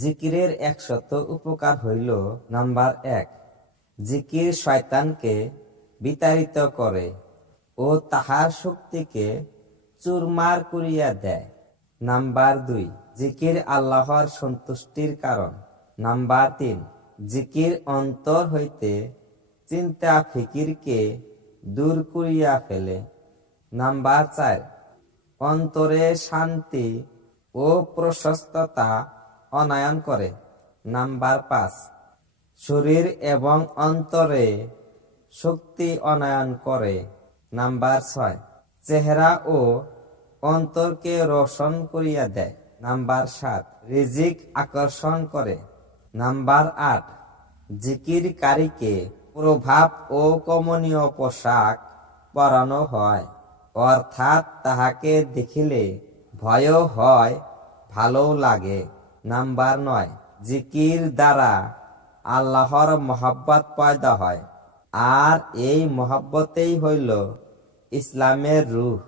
জিকিরের 100 উপকার হইল। নাম্বার 1, জিকির শয়তানকে বিতাড়িত করে ও তাহার শক্তিকে চুরমার করিয়া দেয়। নাম্বার 2, জিকির আল্লাহর সন্তুষ্টির কারণ। নাম্বার 3, জিকির অন্তর হইতে চিন্তা ফিকিরকে দূর করিয়া ফেলে। নাম্বার 4, অন্তরে শান্তি ও প্রশস্ততা অনায়ন করে। নাম্বার 5, শরীর এবং অন্তরে শক্তি অনায়ন করে। নাম্বার 6, চেহারা ও অন্তরকে রোশন করিয়া দেয়। নাম্বার 7, রিজিক আকর্ষণ করে। নাম্বার 8, জিকিরকারীকে প্রভাব ও কমনীয় পোশাক পরানো হয়, অর্থাৎ তাহাকে দেখিলে ভয়ও হয়, ভালোও লাগে। নাম্বার 9, জিকির দ্বারা আল্লাহর মহব্বত পয়দা হয়, আর এই মহব্বতেই হইল ইসলামের রূহ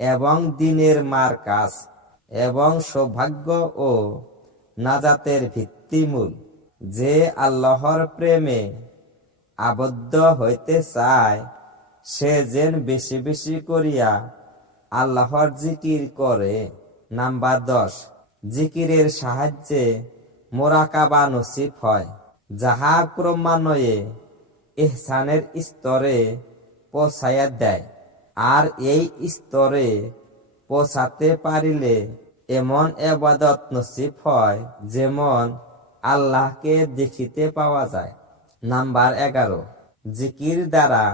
এবং দ্বীনের মারকাজ এবং সৌভাগ্য ও নাজাতের ভিত্তিমূল। যে আল্লাহর প্রেমে আবদ্ধ হইতে চায় সে যেন বেশি বেশি করিয়া আল্লাহর জিকির করে। নাম্বার 10, জিকিরের সাহায্যে মোরাকাবা নসিব হয়, যাহা ক্রমান্বয়ে ইহসানের স্তরে পৌঁছাইয়া দেয়। আর এই স্তরে পৌঁছাতে পারিলে এমন ইবাদত নসিব হয় যেমন আল্লাহকে দেখিতে পাওয়া যায়। নাম্বার 11, জিকির দ্বারা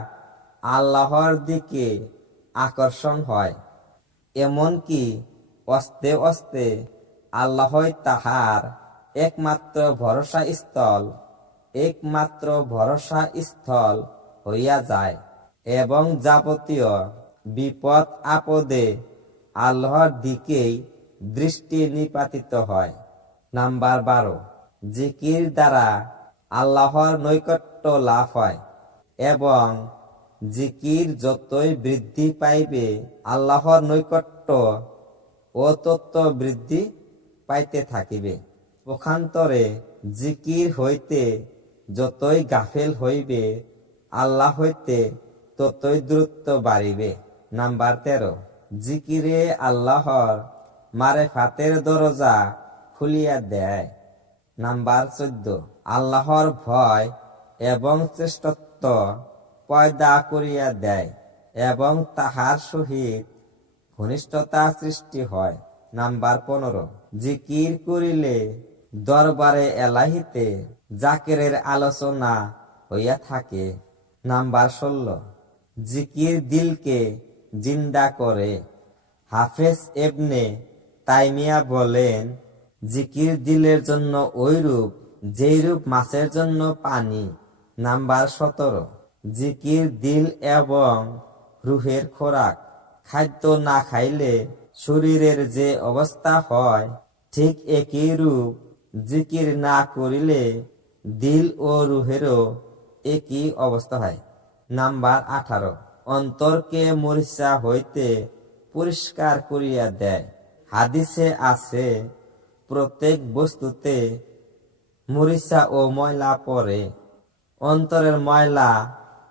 আল্লাহর দিকে আকর্ষণ হয়, এমনকি অস্তে অস্তে আল্লাহই তাহার একমাত্র ভরসা স্থল হইয়া যায় এবং যাবতীয় বিপদ আপদে আল্লাহর দিকেই দৃষ্টি নিপাতিত হয়। নাম্বার 12, জিকির দ্বারা আল্লাহর নৈকট্য লাভ হয় এবং জিকির যতই বৃদ্ধি পাইবে আল্লাহর নৈকট্য ও তত্ত্ব বৃদ্ধি পাইতে থাকিবে। পক্ষান্তরে জিকির হইতে যতই গাফেল হইবে আল্লাহ হইতে ততই দূরত্ব বাড়িবে। নাম্বার 13, জিকিরে আল্লাহর মারেফাতের দরজা খুলিয়া দেয়। নাম্বার 14, আল্লাহর ভয় এবং শ্রেষ্ঠত্ব পয়দা করিয়া দেয় এবং তাহার সহিত ঘনিষ্ঠতা সৃষ্টি হয়। নাম্বার 15, জিকির করিলে দরবারে এলাহিতে জাকেরের আলোচনা হইয়া থাকে। নাম্বার 16, জিকির দিলকে জিন্দা করে। হাফেজ ইবনে তাইমিয়া বলেন, জিকির দিলের জন্য ঐরূপ যেইরূপ মাছের জন্য পানি। নাম্বার 17, জিকির দিল এবং রুহের খোরাক। খাদ্য না খাইলে শরীরের যে অবস্থা হয় ঠিক একই রূপ জিকির না করিলে দিল ও রুহেরও একই অবস্থা হয়। নাম্বার 18, অন্তরকে মরিচা হইতে পরিষ্কার করিয়া দেয়। হাদিসে আছে, প্রত্যেক বস্তুতে মরিচা ও ময়লা পড়ে। অন্তরের ময়লা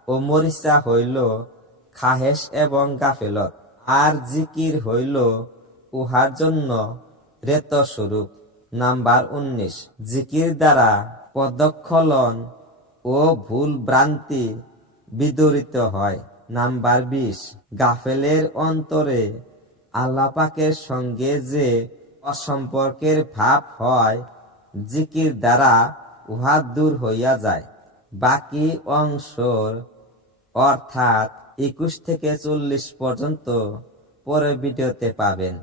ও মরিচা হইল খাহেশ এবং গাফেলত, আর জিকির হইল উহার জন্য রেত স্বরূপ। নাম্বার 19, জিকির দ্বারা পদস্খলন ও ভুল ভ্রান্তি বিদূরিত হয়। নাম্বার 20, গাফেলের অন্তরে আল্লাহ পাকের সঙ্গে যে অসম্পর্কের ভাব হয় জিকির দ্বারা উহা দূর হইয়া যায়। বাকি অংশর অর্থাৎ 21 থেকে 40 পর্যন্ত পরের ভিডিওতে পাবেন।